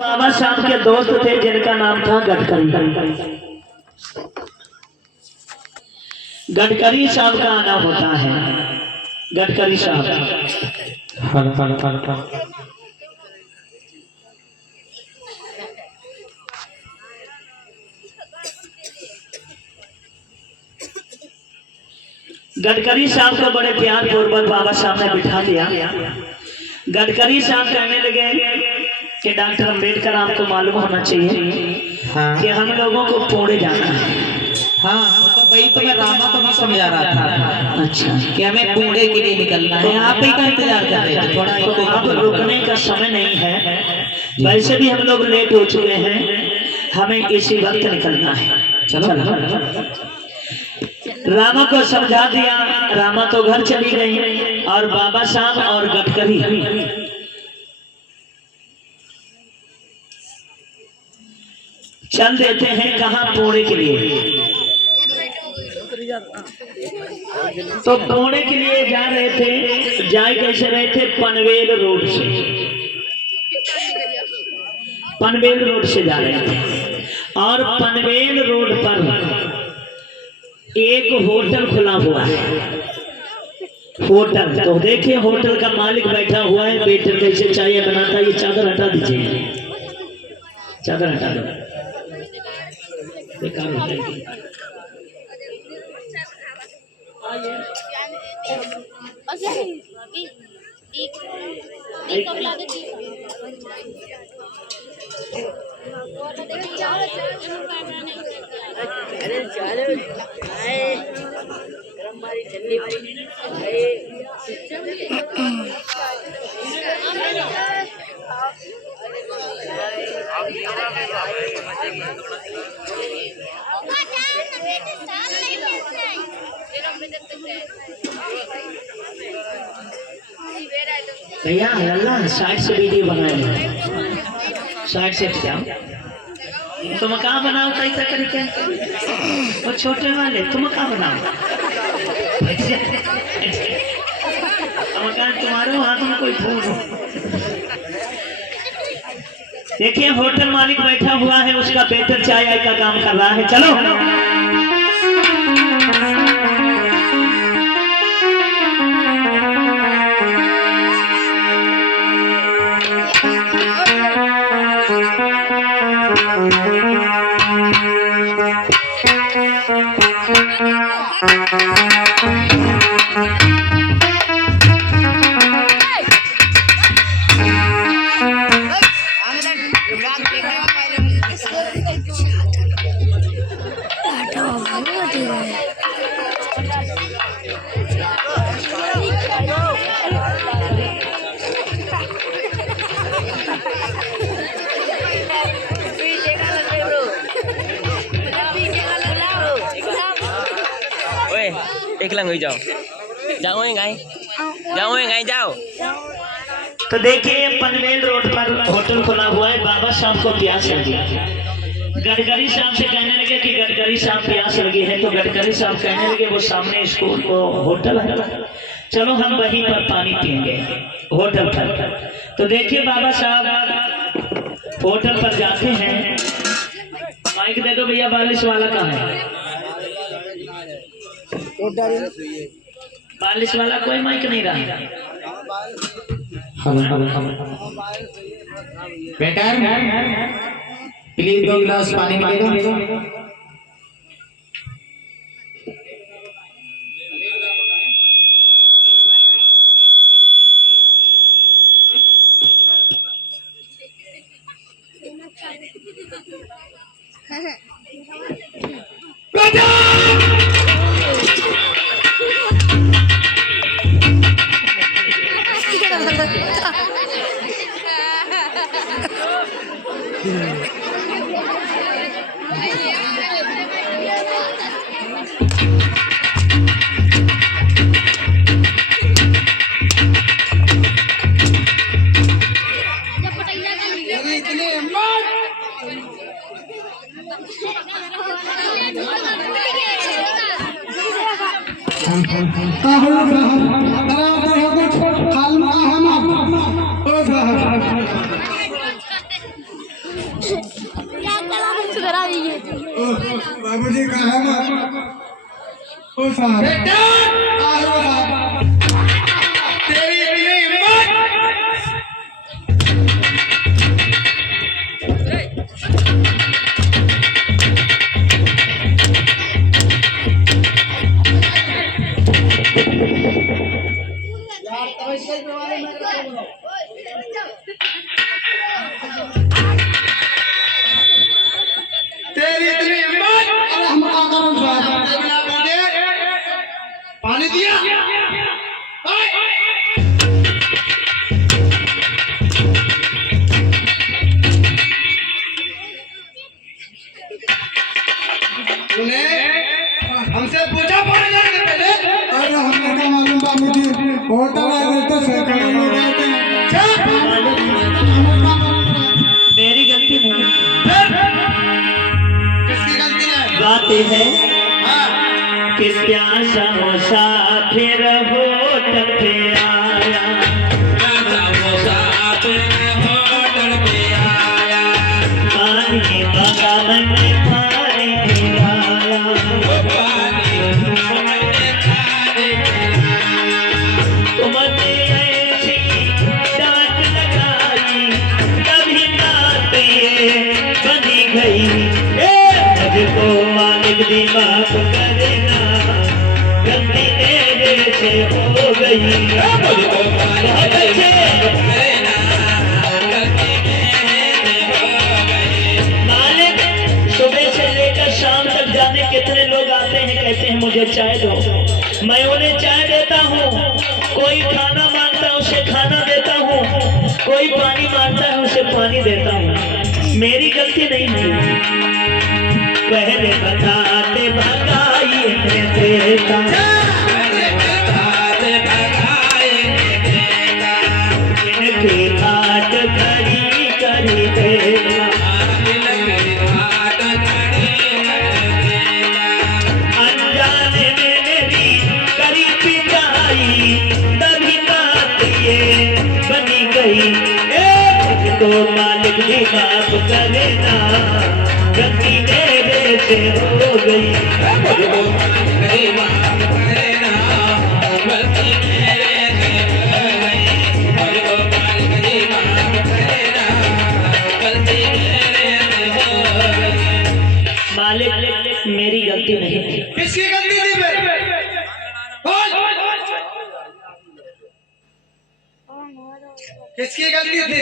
बाबा साहब के दोस्त थे जिनका नाम था गडकरी। गडकरी साहब का आना होता है। गडकरी साहब गडकरी साहब को बड़े प्यार पूर्वक बाबा साहब ने बिठा दिया। गडकरी साहब कहने लगे कि डॉक्टर अम्बेडकर आपको मालूम होना चाहिए कि हम लोगों को पुणे जाना है। हाँ तो वही तो मैं रामा को भी समझा रहा था। अच्छा कि हमें पुणे के लिए निकलना है। आप ही का इंतजार कर रहे थे थोड़ा। तो अब रुकने का समय नहीं है, वैसे भी हम लोग लेट हो चुके हैं, हमें इसी वक्त निकलना है। चलो रामा को समझा दिया। रामा तो घर चली गई और बाबा साहब और गडकरी चल देते हैं कहाँ? पुणे के लिए। तो पुणे के लिए जा रहे थे। जाए कैसे रहे थे? पनवेल रोड से। पनवेल रोड से जा रहे थे और पनवेल रोड पर एक होटल खुला हुआ है। होटल तो देखिए, होटल का मालिक बैठा हुआ है। वेटर कैसे चाय बनाता है। ये चादर हटा दीजिए, चादर हटा दो, बेकार हो जाएगी। भैया लल्ला साइड से वीडियो बनाए, साइड से जाओ। तुम कहाँ बनाओ कैसा तरीके? वो छोटे वाले तुम कहाँ बनाओ? तुम्हारे हाथ में कोई फूल हो। देखिए होटल मालिक बैठा हुआ है, उसका वेटर चाय आय का काम कर रहा है। चलो एक लंग जाओ जाओ जाओ। तो देखिए पनवेल रोड पर होटल खुला हुआ है। बाबा साहब को प्यास लगी। गडकरी साहब से कहने लगे कि गडकरी साहब प्यास लगी है। तो गडकरी साहब कहने लगे वो सामने स्कूल को होटल है, चलो हम वहीं पर पानी पियेंगे होटल पर। तो देखिए बाबा साहब होटल पर जाते हैं। माइक दे दो भैया, बारिश वाला कहाँ है? बारिश वाला कोई माइक नहीं रहा। बेटा प्लीज 2 गिलास पानी मिलेगा। सुधरा दीजिए। बाबूजी कहाँ है ओ साहब बेटा आओ साहब तेरी इतनी हिम्मत यार तवैसे वाले में तेरी इतनी हिम्मत हम क्या करूं साहब बिना मुझे पानी दिया तूने हमसे पूछा पानी देने से पहले अरे हमने क्या मालूम बाबूजी होटल आए तो सरकारी लोग आते हैं मेरी गलती नहीं। किसकी गलती है बात यह है हाँ कि प्यासा मुसाफिर होटल पे आया, पानी मांगा मैंने पानी पिलाया, तुमने ऐसी डांट लगाई कभी बात ये बनी गई। मुझको मालिक दी माफ करे ना, गलती मेरे से हो गई। मुझको मालिक दी माफ करे ना, गलती मेरे से हो गई। मालिक सुबह से लेकर शाम तक जाने कितने लोग आते हैं, कहते हैं मुझे चाय दो, मैं उन्हें चाय देता हूँ। कोई खाना मांगता है उसे खाना देता हूँ, कोई पानी मांगता है उसे पानी देता हूँ। मेरी गलती नहीं है। पहले बताते भगाई है देता, इनकी घाट खड़ी करी देता, अनजाने में मेरी करी पिटाई तभी बात ये बनी गई। मुझको मालिक भी माफ करे ना, गलती मेरे से हो गई। मुझको मालिक भी माफ करे ना, गलती मेरे से हो गई। मुझको मालिक भी माफ करे ना, गलती मेरे से हो गई। मालिक मेरी गलती नहीं थी। किसकी गलती थी फिर बोल किसकी गलती थी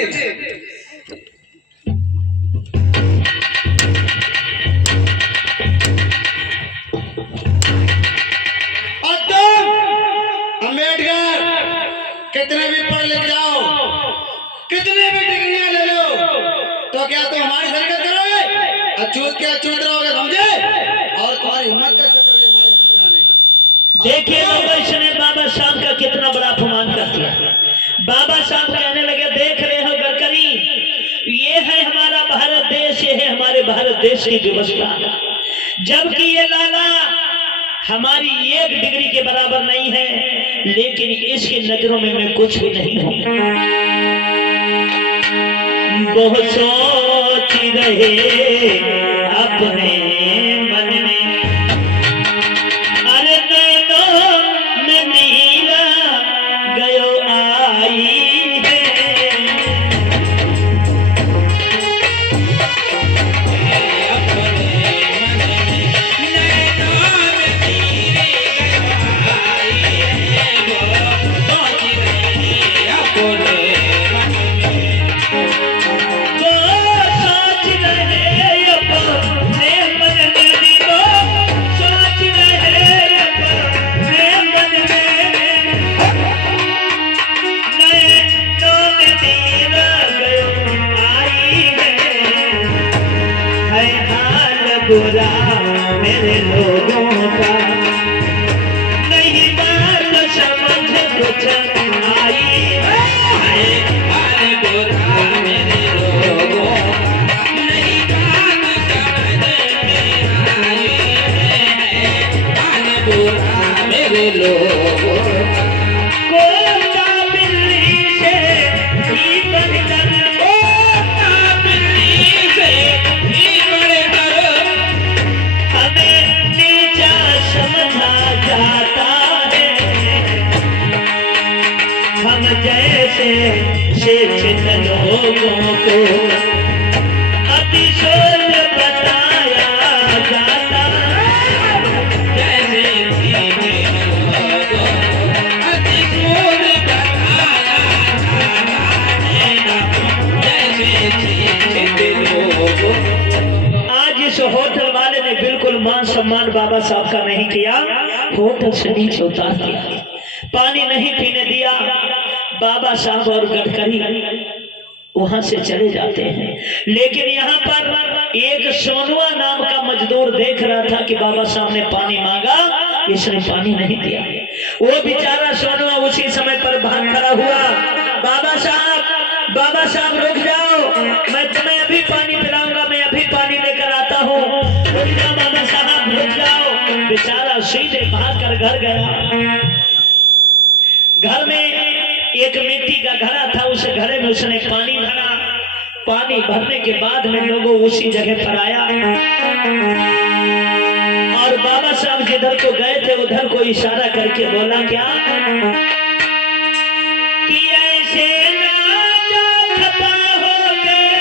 अम्बेडकर कितने भी पढ़ लिख जाओ, कितने भी डिग्रियां ले लो, तो क्या तुम हमारी शरीकत करोगे? अछूत के अछूत रहोगे, समझे? और तुम्हारी हिम्मत कैसे पड़ी हमारे वोट पाने की? देखिए बाबा, इसने बाबा साहब का कितना बड़ा अपमान कर दिया। बाबा साहब कहने लगे, देख रहे हो गडकरी, ये है हमारा भारत देश, ये है हमारे भारत देश की व्यवस्था। जबकि ये लाला हमारी एक डिग्री के बराबर नहीं है, लेकिन इसकी नजरों में मैं कुछ भी नहीं हूं। बहुत सोच रहे अपने मन में, अरे नैनों में नीला गयो आई है। बुरा मेरे लोगों का नहीं बात समझ कुछ आई है। बुरा मेरे लोगों का नहीं बात समझ आई है। बुरा मेरे लोगों का कोटा बिल्ली से ही बढ़कर, कोटा बिल्ली से ही बढ़कर बिल्कुल मान सम्मान बाबा साहब का नहीं किया, होटल से नीचे उतार दिया, पानी नहीं पीने दिया। बाबा साहब और गडकरी वहां से चले जाते हैं। लेकिन यहाँ पर एक सोनुआ नाम का मजदूर देख रहा था कि बाबा साहब ने पानी मांगा, इसने पानी नहीं दिया। वो बेचारा सोनुआ उसी समय पर भाग खड़ा हुआ, बाबा साहब रुक जाओ, मैं तुम्हें अभी पानी पिलाऊंगा, मैं अभी पानी लेकर आता हूँ। रुक जाओ बाबा साहब, रुक जाओ। बेचारा सीधे भाग कर घर गया। घर में एक मिट्टी का घड़ा था, उस घड़े में उसने पानी भरा। पानी भरने के बाद में लोगों उसी जगह पर आया और बाबा साहब जिधर को गए थे उधर को इशारा करके बोला क्या कि ऐसे ना जो खफा हो गए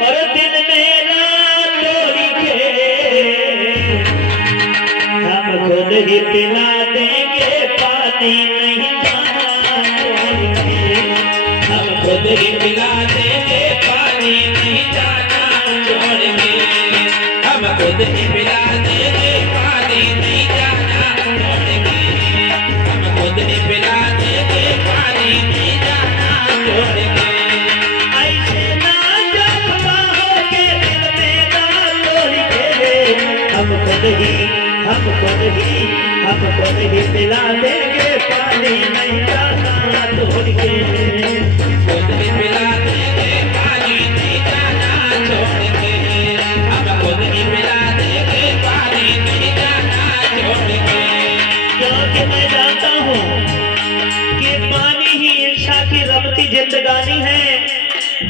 और दिल मेरा तोड़ के, हम खुद ही पिला देंगे पानी नहीं जाना छोड़ के, हम खुद ही पिला देंगे पानी नहीं जाना छोड़ के, हम खुद ही पिला देंगे पानी नहीं जाना छोड़ के, हम खुद ही पिला देंगे पानी नहीं जाना छोड़ के। ऐसे ना जब हो के दिल मेरा तोड़ के, हम खुद ही पिला देंगे पानी नहीं जाना छोड़ के, खुद ही पिला देंगे पानी नहीं जाना छोड़ के, हम खुद ही पिला देंगे पानी नहीं जाना छोड़ के। क्योंकि मैं जानता हूँ कि पानी ही इंसान की रमती जिंदगानी है,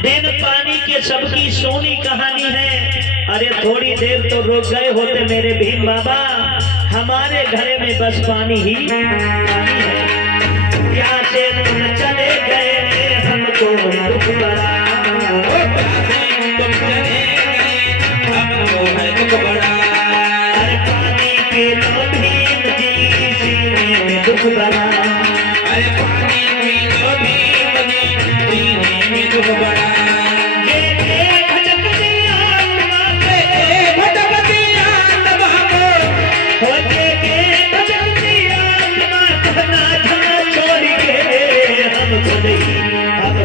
बिन पानी के सबकी सोनी कहानी है। अरे थोड़ी देर तो रुक गए होते मेरे भीम बाबा, हमारे घरे में बस पानी ही पानी है। प्यासे तुम चले गए हमको दुख बड़ा, तुम चले गए हमको है दुख बड़ा, अरे पानी के लो भीम जी सीने में दुख बड़ा, अरे पानी के लो भीम जी सीने में दुख बड़ा।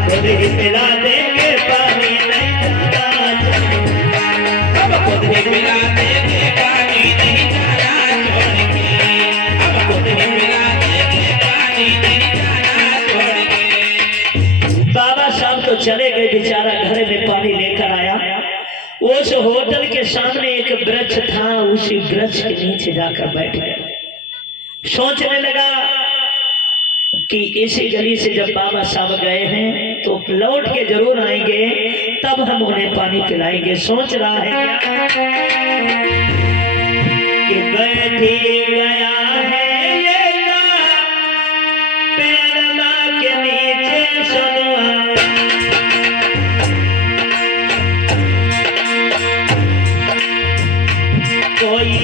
खुद ही पिला देंगे पानी नहीं जाना, हम खुद ही पिला देंगे पानी नहीं जाना छोड़ के, हम खुद ही पिला देंगे पानी नहीं जाना छोड़ के। बाबा साहब तो चले गए, बेचारा घरे में पानी लेकर आया। उस होटल के सामने एक वृक्ष था, उसी वृक्ष के नीचे जाकर बैठ गए। सोचने लगा कि इसी गली से जब बाबा साहब गए हैं तो लौट के जरूर आएंगे, तब हम उन्हें पानी पिलाएंगे। सोच रहा है कि बैठी गया है ये ना पेड़ला के नीचे सुनवा, कोई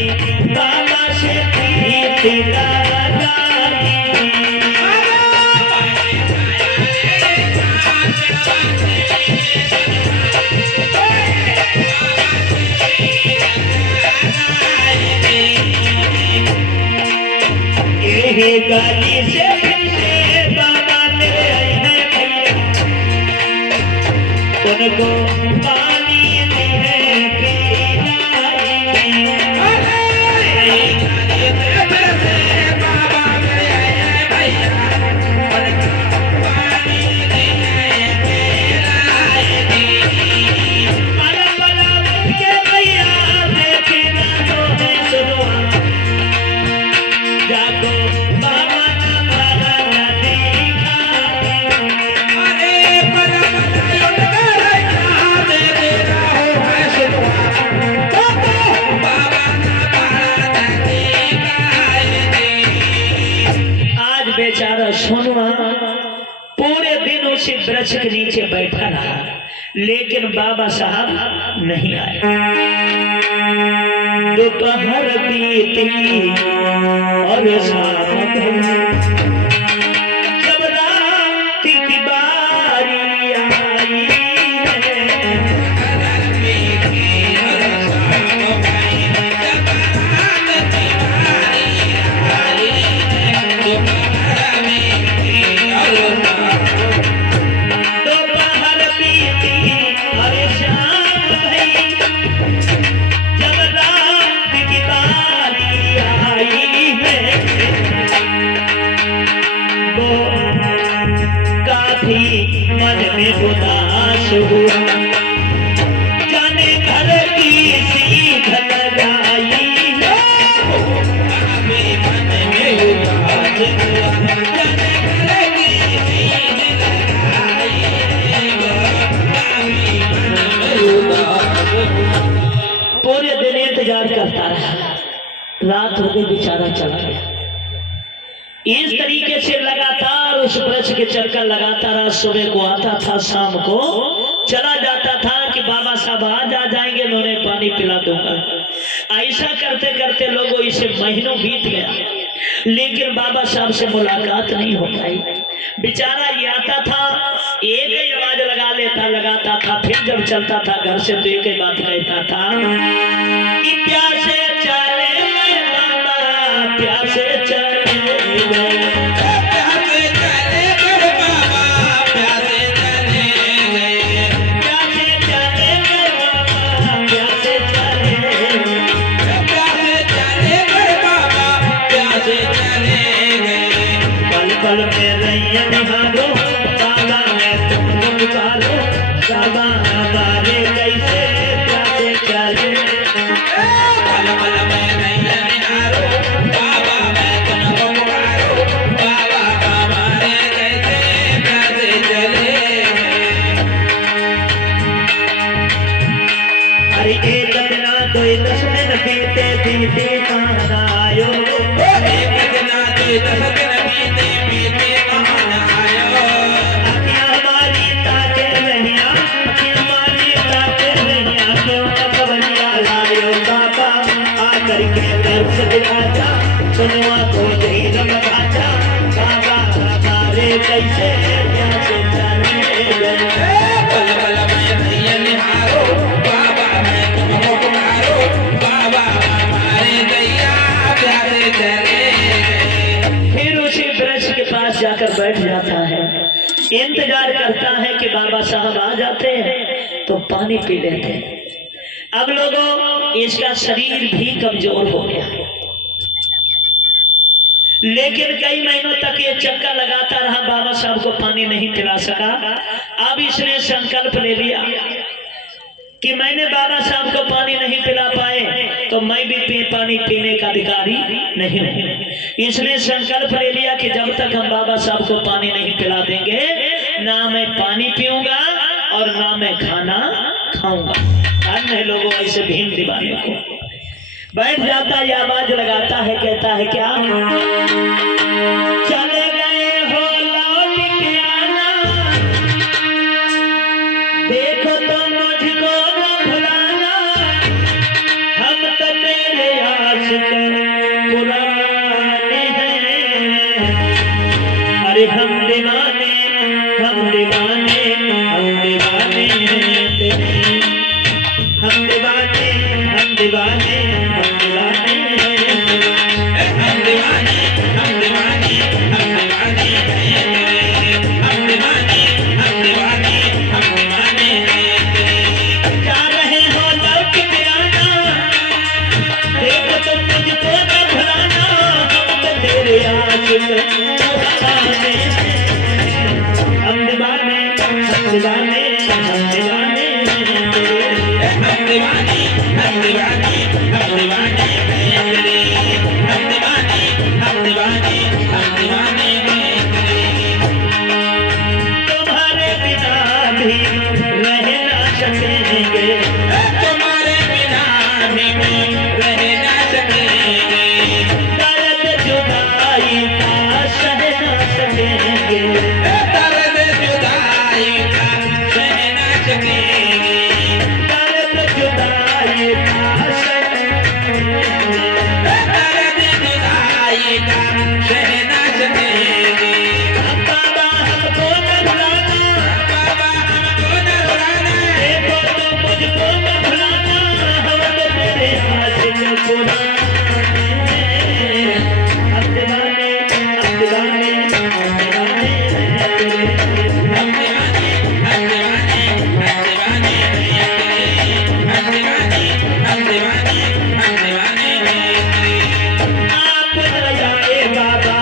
बाबा से पिला गाली से बाबा मेरे आए हैं भैया, उनको पानी है पीना, बाबा मेरे आए हैं भैया, उनको पानी है पीना, बड़ा बड़ा के भैया देखना तो है सुनवा, जागो बेचारा सोनुआ पूरे दिन उसी वृक्ष के नीचे बैठा रहा, लेकिन बाबा साहब नहीं आए। दोपहर बीती और शाम जब रात की बारी आई है, पूरा चला गया। इस तरीके से लगातार उस वृक्ष के चक्कर लगाता रहा। सुबह को आता था, शाम को चला जाता था कि बाबा साहब आज आ जाएंगे, उन्होंने पानी पिला दूंगा। ऐसा करते करते लोगों इसे महीनों बीत गया, लेकिन बाबा साहब से मुलाकात नहीं हो पाई। बेचारा ये आता था, एक ही आवाज लगाता था, फिर जब चलता था घर से तो एक ही बात कहता था कि प्यासे चले बाबा, प्यासे चले गए, प्यासे चले गए बाबा, प्यासे चले गए, प्यासे चले गए बाबा, प्यासे चले गए, प्यासे चले गए बाबा, प्यासे चले गए। पल पल में रैया निहारो बाबा, मैं तुमको पुकारो बाबा, हमारे कैसे प्यासे चले। पल पल में नैया निहारो बाबा, मैं तुमको पुकारो बाबा, हमारे कैसे प्यासे चले गए। अरे एक दिन दो 10 दिन बीते बीते माना आयो, एक दिन आते 10 दिन बीते बीते मान आयो। अखियां हमारी ताके रहिया, अखियां हमारी ताके रहिया, क्यों कबलिया लायो बाबा, आकर के दर्श दिखाता, सुनवा को धीर लगाता बाबा, हमारे कैसे प्यासे चले गए। पल पल में नैया निहारो बाबा, मैं तुमको पुकारो बाबा, हमारे दैया प्यासे चले गए। फिर उसी वृक्ष के पास जाकर बैठ जाता है, इंतजार करता है कि बाबा साहब आ जाते हैं तो पानी पी लेते हैं। अब लोगों इसका शरीर भी कमजोर हो गया, लेकिन कई महीनों तक ये चक्का लगाता रहा, बाबा साहब को पानी नहीं पिला सका। अब इसने संकल्प ले लिया कि मैंने बाबा साहब को पानी नहीं पिला पाए तो मैं भी पानी पीने का अधिकारी नहीं हूं। इसने संकल्प ले लिया कि जब तक हम बाबा साहब को पानी नहीं पिला देंगे, ना मैं पानी पीऊंगा और ना मैं खाना खाऊंगा। अन्य लोगों ऐसे भीम दीवाने को बैठ जाता है, आवाज लगाता है, कहता है क्या चले गए हो लौट के आना, देखो तो मुझको न भुलाना, हम तो तेरे आशिक पुराने हैं। अरे हम दीवाने, हम दीवाने, हम दीवाने हैं तेरे, हम दीवाने, हम दीवाने, हम दीवाने हैं तेरे। हम दीवाने, हम दीवाने, हम दीवाने हैं तेरे, हम दीवाने, हम दीवाने, हम दीवाने हैं तेरे। जा रहे हो लौट के आना, देखो तो मुझको न भुलाना, हम तो तेरे आशिक पुराने हैं। हम दीवाने, हम दीवाने, हम दीवाने हैं तेरे। हम दीवाने, हम दीवाने, हम दीवाने हैं तेरे, हम दीवाने, हम दीवाने, हम दीवाने हैं तेरे। तुम्हारे बिना भी रह ना सकेंगे, तुम्हारे बिना भी रह ना सकेंगे, दर्द जुदाई का सह ना सकेंगे, दर्द जुदाई का सह ना सकेंगे, दर्द जुदाई का सह, दर्द जुदाई का सह ना सकेंगे। बाबा हमको न भुलाना, बाबा हमको न रुलाना, देखो तो मुझको न भुलाना, हम तो तेरे आशिक पुराने हैं। हम दीवाने, हम दीवाने, हम दीवाने हैं तेरे। हम दीवाने, हम दीवाने, हम दीवाने हैं तेरे, हम दीवाने, हम दीवाने, हम दीवाने हैं तेरे। आप न जाए बाबा,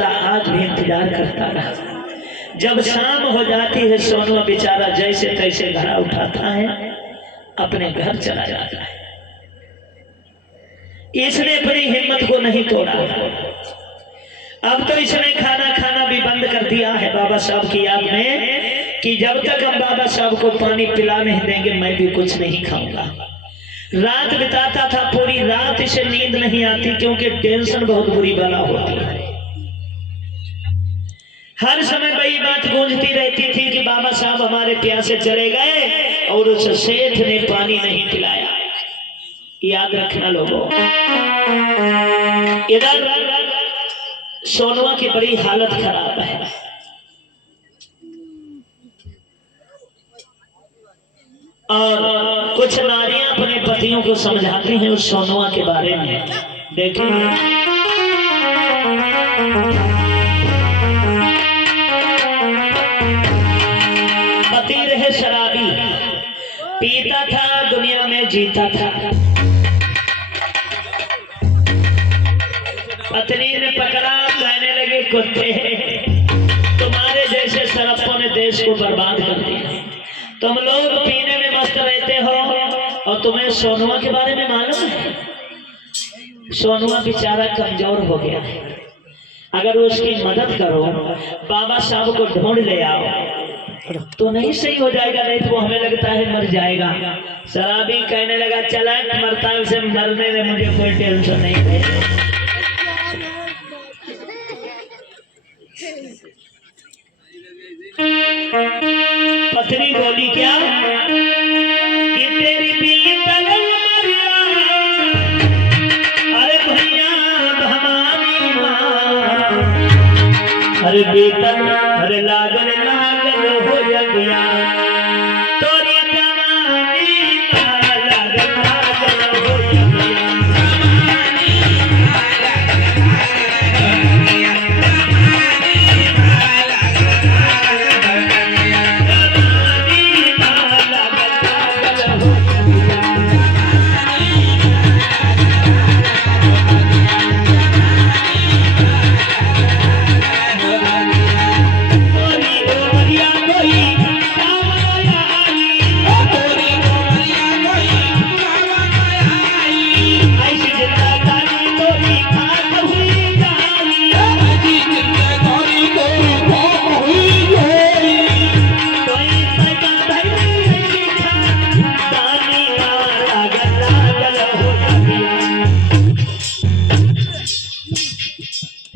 बेचारा आज भी इंतजार करता रहा। जब शाम हो जाती है सोनुआ बेचारा जैसे तैसे घड़ा उठाता है, अपने घर चला जाता है। इसने अपनी हिम्मत को नहीं तोड़ा। अब तो इसने खाना खाना भी बंद कर दिया है बाबा साहब की याद में कि जब तक हम बाबा साहब को पानी पिला नहीं देंगे मैं भी कुछ नहीं खाऊंगा। रात बिताता था, पूरी रात इसे नींद नहीं आती क्योंकि टेंशन बहुत बुरी बला होती है। हर समय वही बात गूंजती रहती थी कि बाबा साहब हमारे प्यासे चले गए और उस सेठ ने पानी नहीं पिलाया। याद रखना लोगों, इधर सोनुआ की बड़ी हालत खराब है। और कुछ नारियां अपने पतियों को समझाती हैं उस सोनुआ के बारे में। देखेंगे पति रहे शराबी, पीता था, दुनिया में जीता था। पत्नी ने पकड़ा, कहने लगे कुत्ते तुम्हारे जैसे सरप्पों ने देश को बर्बाद कर दिया। तुम लोग पीने में मस्त रहते हो और तुम्हें सोनुआ के बारे में मालूम है? सोनुआ बेचारा कमजोर हो गया है। अगर उसकी मदद करो, बाबा साहब को ढूंढ ले आओ तो नहीं सही हो जाएगा, नहीं तो वो हमें लगता है मर जाएगा। शराबी कहने लगा चला मरता से मरने में मुझे कोई टेंशन नहीं है। पत्नी बोली क्या कि तेरी पीतल मरिया, अरे भैया भवानी माँ, अरे बेतन अरे लागल लागल हो गया तोरी जवानी माँ, लागल लागल हो गया।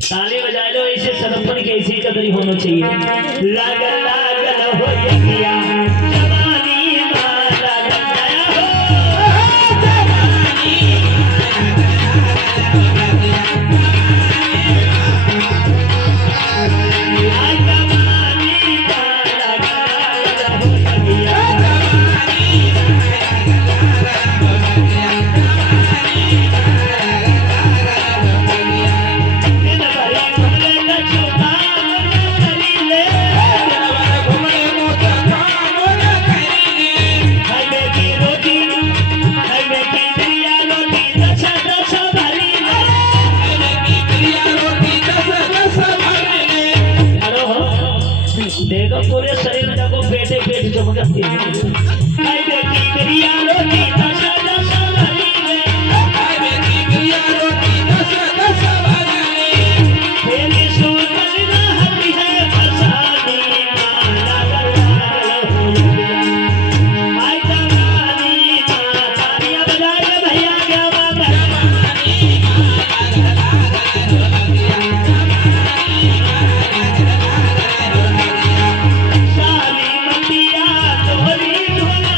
ताली बजा लो, ऐसे सरपन की ऐसी कदरी होना चाहिए। लागल लागल हो गया जवानी माँ, लागल गया हो जवानी देखो पूरे शरीर में देखो पेटे पेट चमकती है। आई बेटी प्रिया रोटी दशा दशा वाली रे, आई बेटी प्रिया रोटी दशा दशा वाली रे, तेरी सूरत ना हटी है फसानी माँ, लागल लागल हो गया। आई जवानी माँ, तालियां बजाइए भैया क्या बात है। साली मतिया तोरी धुना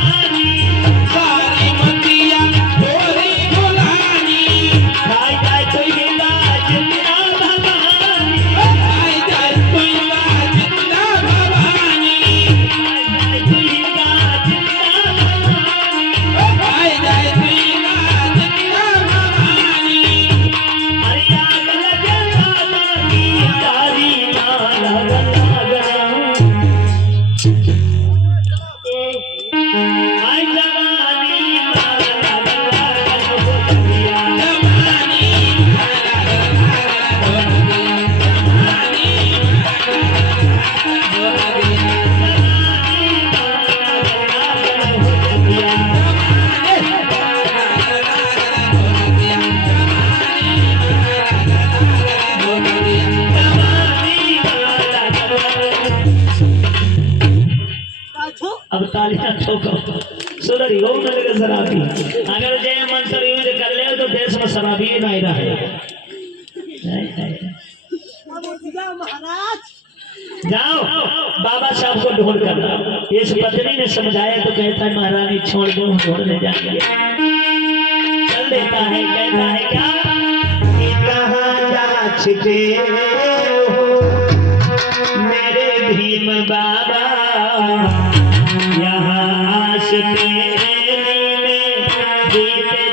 तालियां ठोको सुधरी हो न लगे शराबी अगर जय मंत्र यूज कर ले तो देश में शराबी नहीं रहे जाओ बाबा साहब को ढूंढ कर लाओ इस पत्नी ने समझाया तो कहता है महारानी छोड़ दो ढूंढने जाएंगे चल देता है कहता है क्या कहाँ जा छिपे हो मेरे भीम बाबा यहाँ आस तेरे में बीते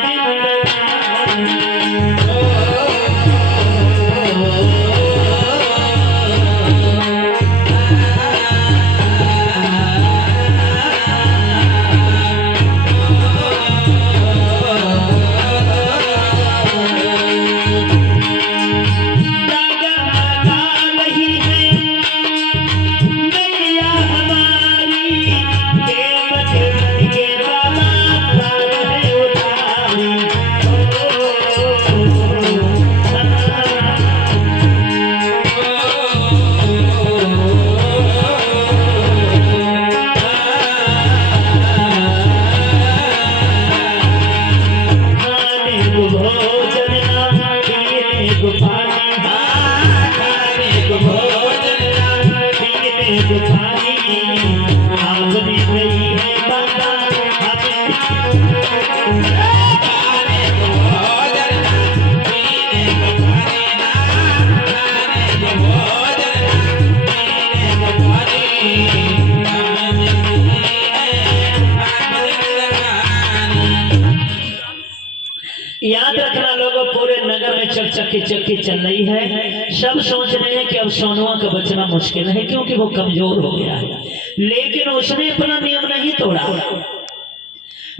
याद रखना लोगों पूरे नगर में चकचकी चक्की चल रही है सब सोच रहे हैं कि अब सोनुआ का बचना मुश्किल है क्योंकि वो कमजोर हो गया है लेकिन उसने अपना नियम नहीं तोड़ा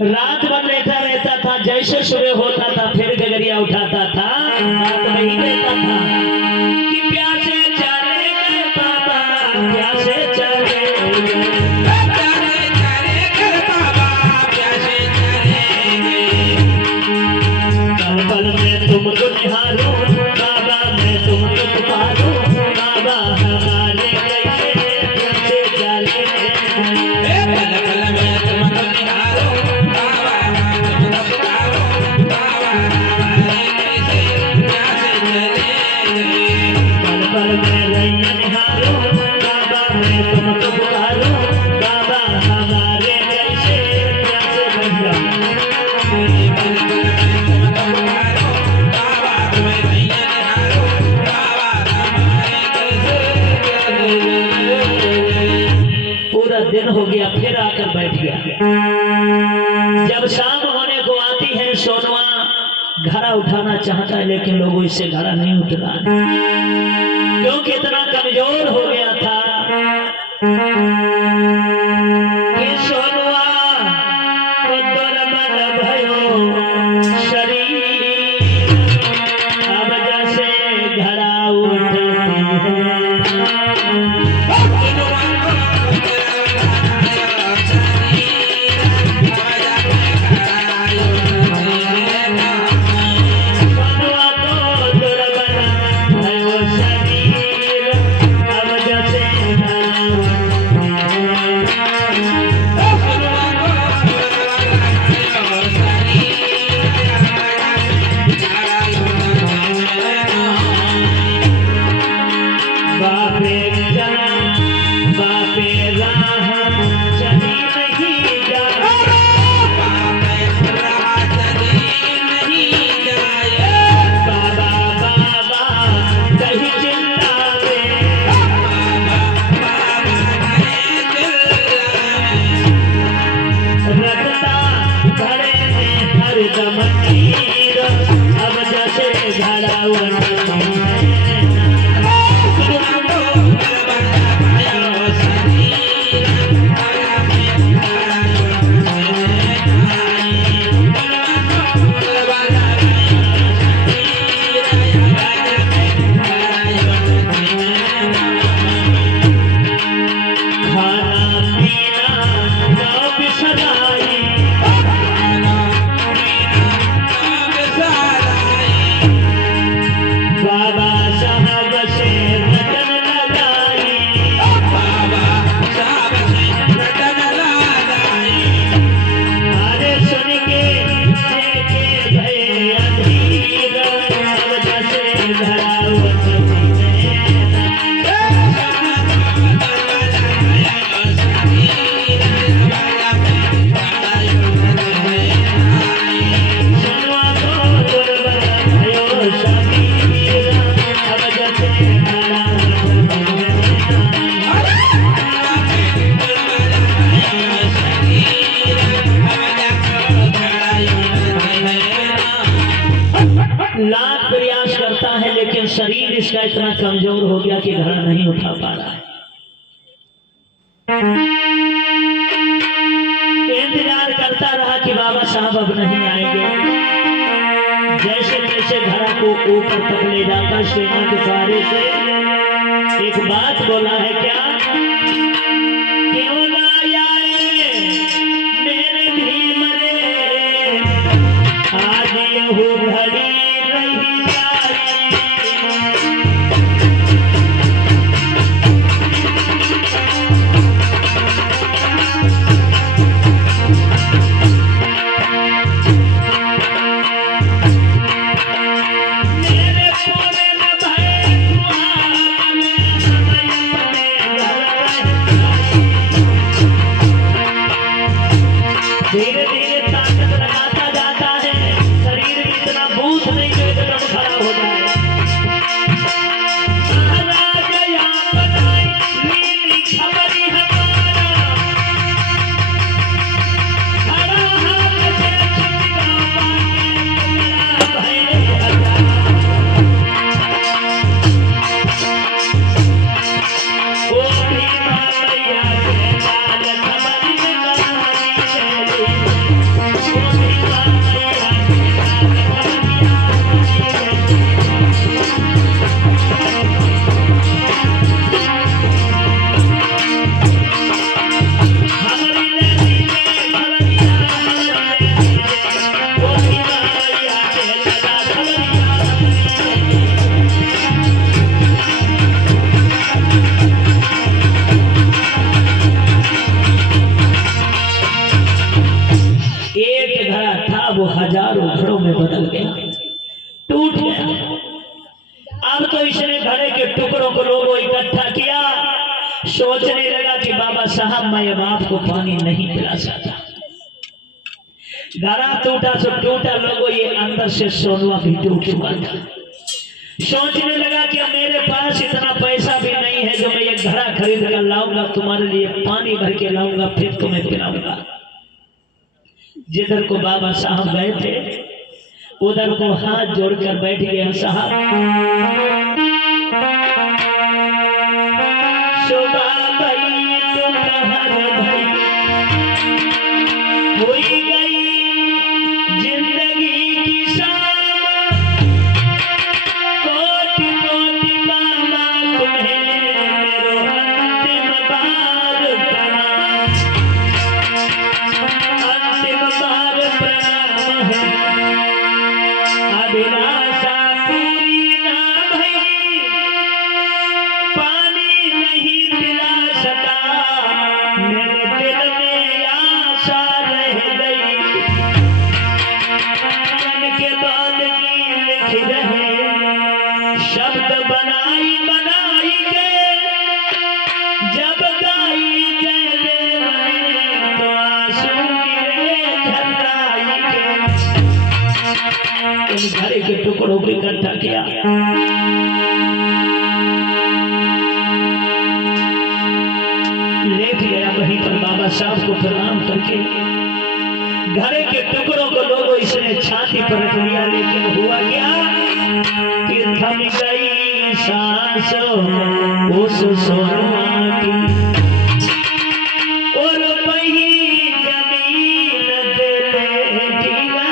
रात भर लेटा रहता था जैसे सुबह होता था फिर गगरिया उठाता था बात नहीं कहता था कि प्यासे चले गए बाबा प्यासे चले पल में तुमको निहारो बाबा मैं तुमको पुकारो बाबा हमारे कैसे चले पल पल में तुमको निहारो बाबा तुमको पुकारो बाबा हमारे कैसे चले पल पल में रैया निहारो बाबा मैं तुमको पुकारो बाबा हमारे कैसे बन पूरा दिन हो गया फिर आकर बैठ गया जब शाम होने को आती है सोनुआ घड़ा उठाना चाहता है लेकिन लोगों इससे घड़ा नहीं उठ रहा क्योंकि इतना कमजोर हो गया था कि सोनुआ को दुर्बल भयो शरीर अब जैसे घड़ा उठती है अब जैसे घड़ा भार नहीं उठा पा रहा है। इंतजार करता रहा कि बाबा साहब अब नहीं आएंगे। जैसे तैसे घड़ा को ऊपर तक ले जाता सेना के सहारे से एक बात बोला है, क्या क्यों ना आए मेरे भीम रे, आज यहू घड़ी नहीं आई। धीरे धीरे ताकत लगाता जाता है, शरीर में इतना बूझ नहीं जो एकदम खड़ा हो जाए। महाराज यहाँ बनाई नीली खबरी हमारा, खड़ा हाथ से छुटका पाए मेरा भय हटा। ओ भीमा मैया के लाल खबरी में कहानी चली। एक घड़ा था वो हजारों घड़ों में बदल गया, टूट गया। अब तो इसने घड़े के टुकड़ों को लोगों इकट्ठा किया, सोचने लगा कि बाबा साहब मैं अब आपको पानी नहीं पिला सकता। घड़ा टूटा सो टूटा, लोगों ये अंदर से सोनवा भी टूट चुका था। सोचने लगा कि मेरे पास इतना पैसा भी नहीं है जो मैं ये घड़ा खरीद कर लाऊंगा, तुम्हारे लिए पानी भर के लाऊंगा, फिर तुम्हें पिलाऊंगा। जिधर को बाबा साहब गए थे उधर को हाथ जोड़कर बैठ गया। साहब सुबह भई दोपहर भई, हुई गई जिंदगी की शाम, कोटि कोटि बाबा तुम्हें मेरो अंतिम बार प्रणाम। अंतिम बार प्रणाम है, अभिलाषा पूरी ना भई, पानी नहीं पिला सका, मेरे दिल में आशा रह गई। मन के बाद की लिख रहे शब्द बनाई बनाई के, जब गाई जय देव ने तो आंसू गिरे झरनाई के। उन घड़े के टुकड़ों को इकट्ठा किया, लेट गया वहीं पर बाबा साहब को प्रणाम करके। घड़े के टुकड़ों को लोगों इसने छाती पर रख लिया, लेकिन हुआ क्या कि थम गई सांस उस सोनवा की, और वही जमीन पे लेट गया।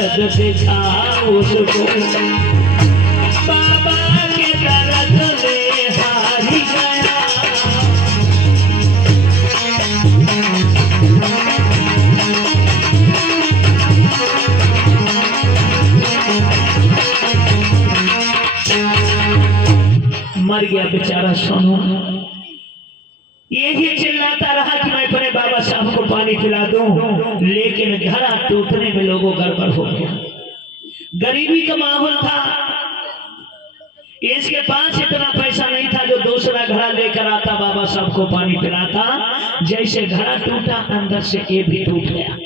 दर्द दिखा उसको, बाबा के दर्द में हारी गया। मर गया बेचारा सोनू। ये यही चिल्लाता रहा कि मैं अपने बाबा साहब को पानी पिला दूं, लेकिन घड़ा टूटने में लोगों गड़बड़ हो गया। गरीबी का माहौल था, इसके पास इतना पैसा नहीं था जो दूसरा घड़ा लेकर आता बाबा साहब को पानी पिलाता। जैसे घड़ा टूटा अंदर से ये भी टूट गया।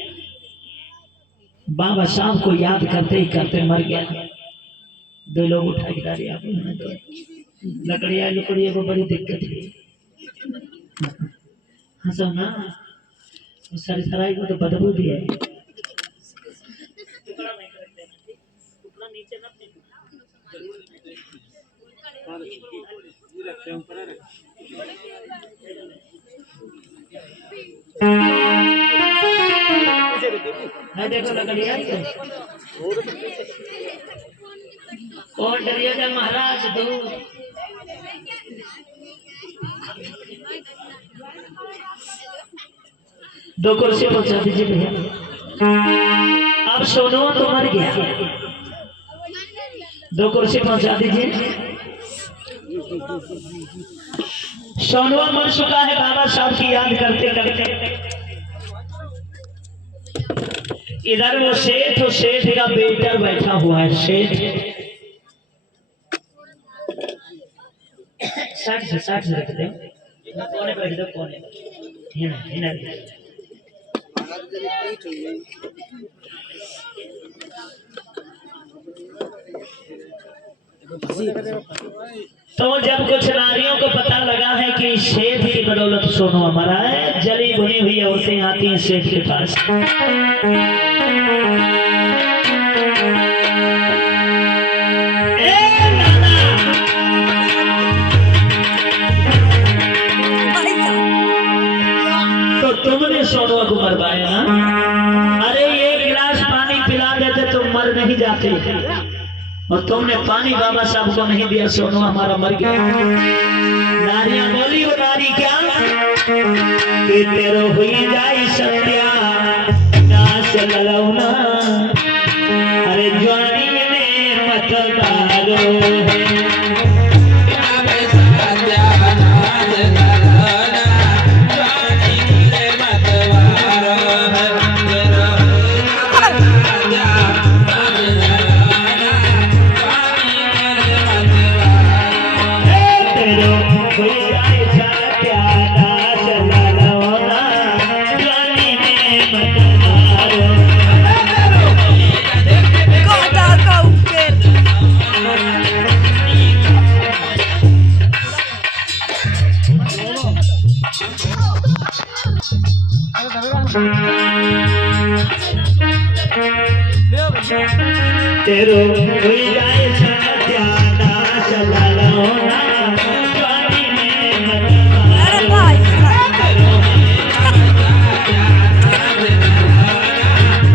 बाबा साहब को याद करते ही करते मर गया। दो लोग उठाई डाली लकड़िया लकड़िया को बड़ी दिक्कत हुई। हंसो ना, सरसराई को तो बदबू दिया। देखो लकड़िया और डरिया जा महाराज दो कुर्सी पहुंचा दीजिए भैया। अब सोनू तो मर गया, दो कुर्सी पहुंचा दीजिए। सोनुआ मर चुका है। बाबा साहब की याद करते करते इधर वो सेठ और सेठ का बेटा बैठा हुआ है। सेठ 60 रख दे, कोने बैठ दो, कोने तो जब कुछ नारियों को पता लगा है कि सेठ की बदौलत सोनू हमारा है, जली भुनी हुई औरतें आती हैं सेठ के पास। तो तुमने सोनू को मरवाया ना? अरे ये गिलास पानी पिला देते तो मर नहीं जाते, और तुमने पानी बाबा साहब को नहीं दिया, सोनू हमारा मर गया। नारियां बोली, वो नारी क्या कि तेरो हुई जाई सत्या नाश ललौना, अरे जवानी में मत डालो तेरो हुई जाए सत्यानाश ललौना, जवानी में मत मारो।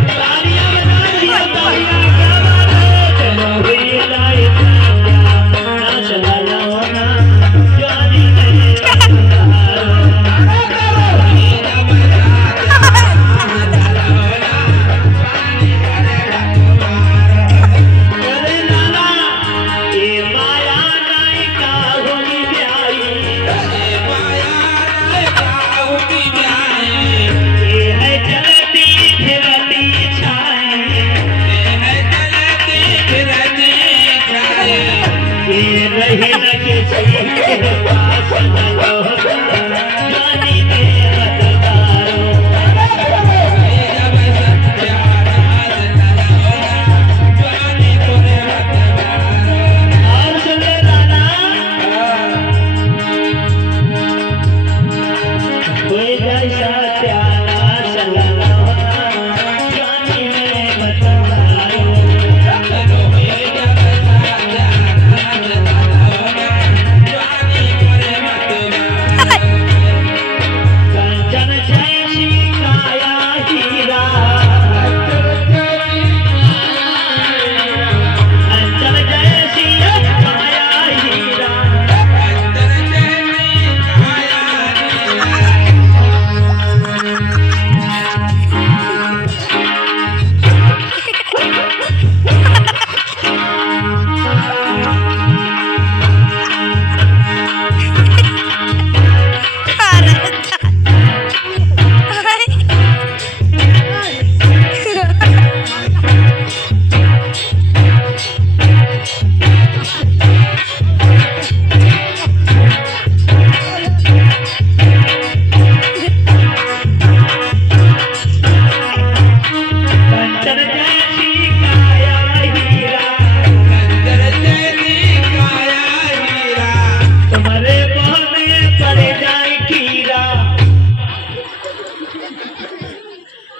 तालियां बजा दिया, तालियां, क्या बात है। तेरो हुई जाए सत्यानाश ललौना, जवानी में मत मारो। अरे नाना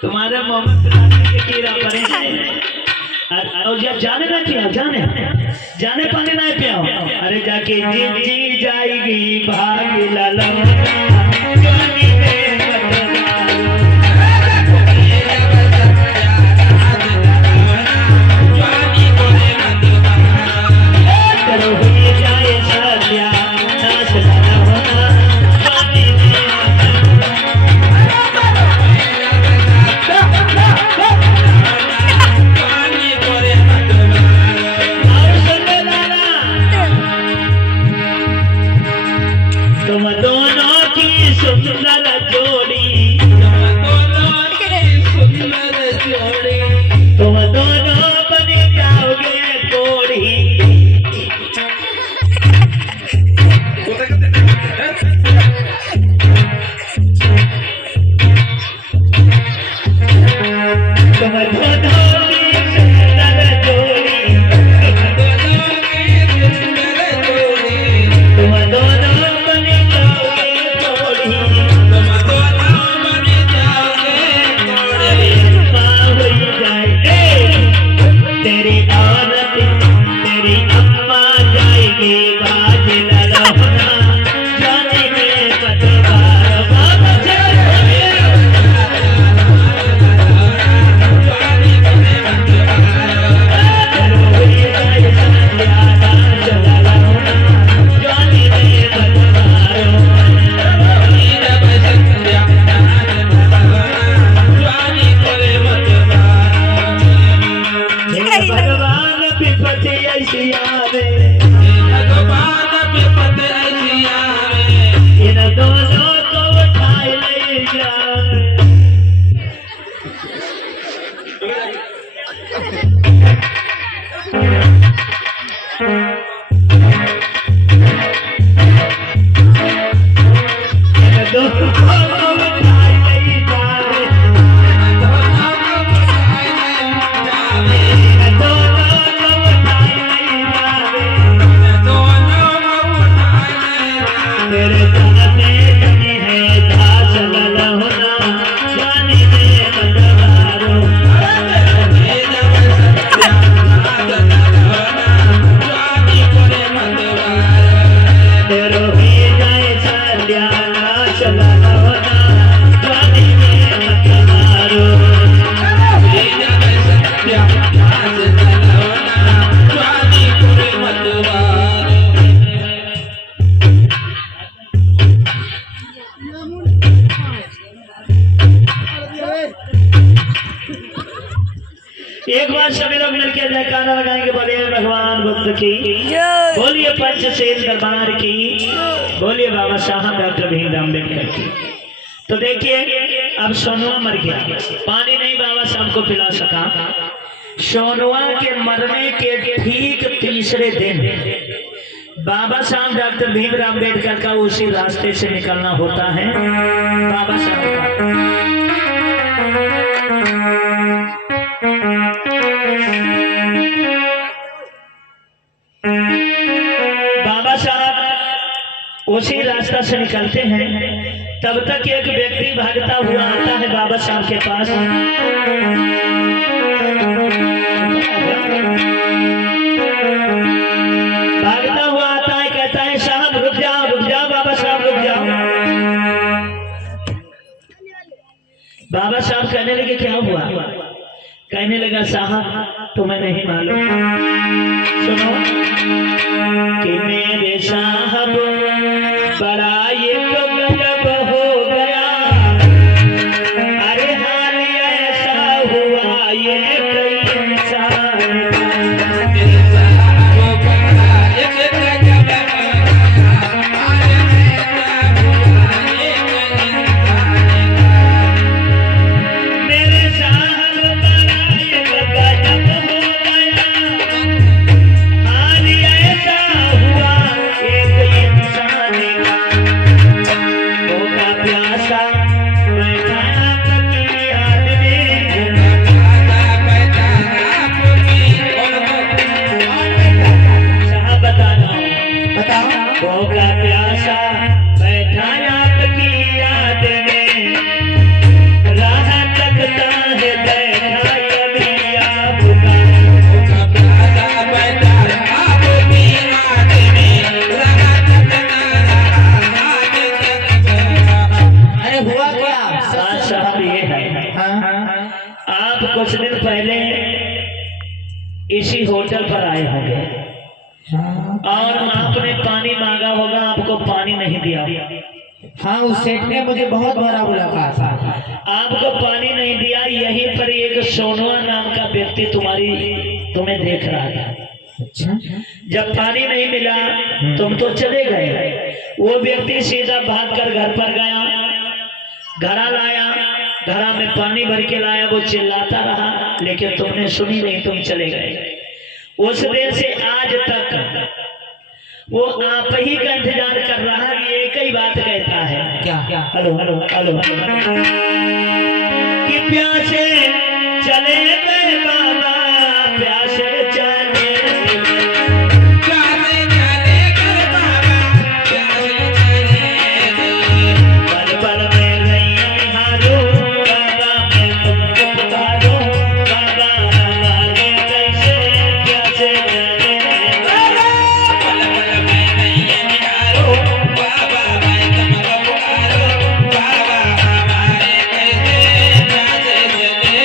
तुम्हारे मोहम्मद के कीड़ा पड़े और जब जाने ना क्या जाने पाने ना क्या अरे जाके जी जाएगी भाग लाला जानी में करो हुई जाए सत्या नाश लाला होना जानी तुम दोनों की सुंदर जोड़ी तुम दोनों बन जाओगे कोड़ी तुम दोनों की सुंदर जोड़ी तुम दोनों बन जाओगे कोड़ी माँ हुई जाए तेरी औरत तेरी अम्मा जाएगी बाज ललहोना जाने में पतवार बाबा चलो हुई जाए सत्या नाश ललहोना जाने में पतवार भगवान विपत्ति ऐसी आवे इन दोनों को उठाए ले जावे इन दोनों को उठाए ले जावे इन दोनों को उठाए ले जावे तेरे जाने जाने है दास ललहोना जाने में बदवारो तेरो ही जाए सत्यानाश ललहोना जाने में बदवारो एक बार सभी लोग मिलकर जयकारा लगाएंगे बोलिए भगवान बुद्ध की बोलिए पंचशील दरबार की बोलिए बाबा साहब डॉक्टर भीमराव अम्बेडकर की। तो देखिए अब सोनुआ मर गया पानी नहीं बाबा साहब को पिला सका। सोनुआ के मरने के ठीक तीसरे दिन बाबा साहब डॉक्टर भीमराव अम्बेडकर का उसी रास्ते से निकलना होता है। बाबा साहब का बाबा साहब उसी रास्ता से निकलते हैं तब तक एक व्यक्ति भागता हुआ आता है बाबा साहब के पास। भागता हुआ आता है कहता है साहब रुक जाओ बाबा साहब रुक जाओ। बाबा साहब कहने लगे क्या हुआ? कहने लगा साहब तुम्हें नहीं मालूम सुनो कि मेरे साहब बड़ा ये तो गजब हो गया। अरे हाल ऐसा हुआ ये कई इंसान मेरे साहब बड़ा ये गजब हो गया। हाल ऐसा हुआ एक इंसान का होगा प्यासा बैठा आपकी याद में। साहब बताओ होगा प्यासा बैठा आपकी याद में। राह तकता कुछ दिन पहले इसी होटल पर आए होंगे और आपने पानी मांगा होगा, आपको पानी नहीं दिया। हाँ, उस सेठ ने मुझे बहुत बड़ा बुलाया था। आपको पानी नहीं दिया। यहीं पर एक सोनुआ नाम का व्यक्ति तुम्हें देख रहा था। अच्छा, जब पानी नहीं मिला तुम तो चले गए। वो व्यक्ति सीधा भागकर घर पर गया, घड़ा लाया, घड़ा में पानी भर के लाया। वो चिल्लाता रहा लेकिन तुमने सुनी नहीं, तुम चले गए। उस दिन से आज तक वो आप ही का इंतजार कर रहा है। एक ही बात कहता है, क्या? हेलो हेलो हेलो, कि प्यासे चले गए बाबा, प्यासे चले प्यासे चले गए बाबा, प्यासे चले गए। पल पल में नैया निहारो बाबा, मैं तुमको पुकारो बाबा, हमारे कैसे प्यासे चले पल पल में नैया निहारो बाबा, मैं तुमको पुकारो बाबा, हमारे कैसे प्यासे चले गए।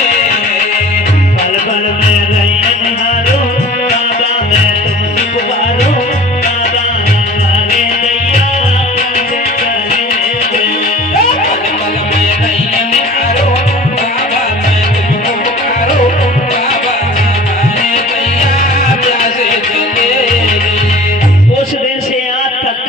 पल पल में नैया निहारो बाबा, मैं तुमको पुकारो बाबा, हमारे नैया प्यासे चले गए। पल पल में नैया निहारो बाबा, मैं तुमको पुकारो बाबा, हमारे नैया प्यासे चले गए। उस दिन से आज तक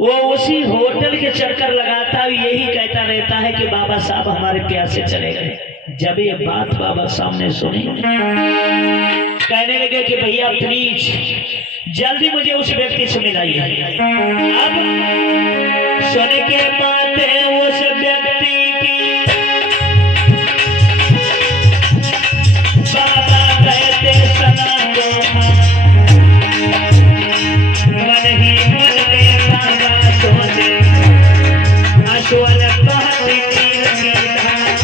वो उसी होटल के चक्कर लगाता है, यही कहता रहता है कि बाबा साहब हमारे प्यासे चले गए। जब ये बात बाबा सामने सुनी, कहने लगे कि भैया प्लीज जल्दी मुझे उस व्यक्ति से मिलाइए। अब सुन के बातें उस व्यक्ति की, बाबा कहते सना को मन ही मन में बाबा सोचे, अश्वन कहती तीर की धार।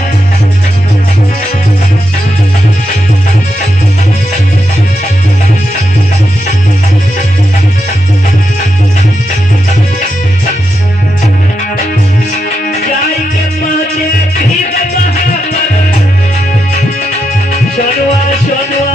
जाई के पहुंचे भी वहाँ पर, सोनुआ सोनुआ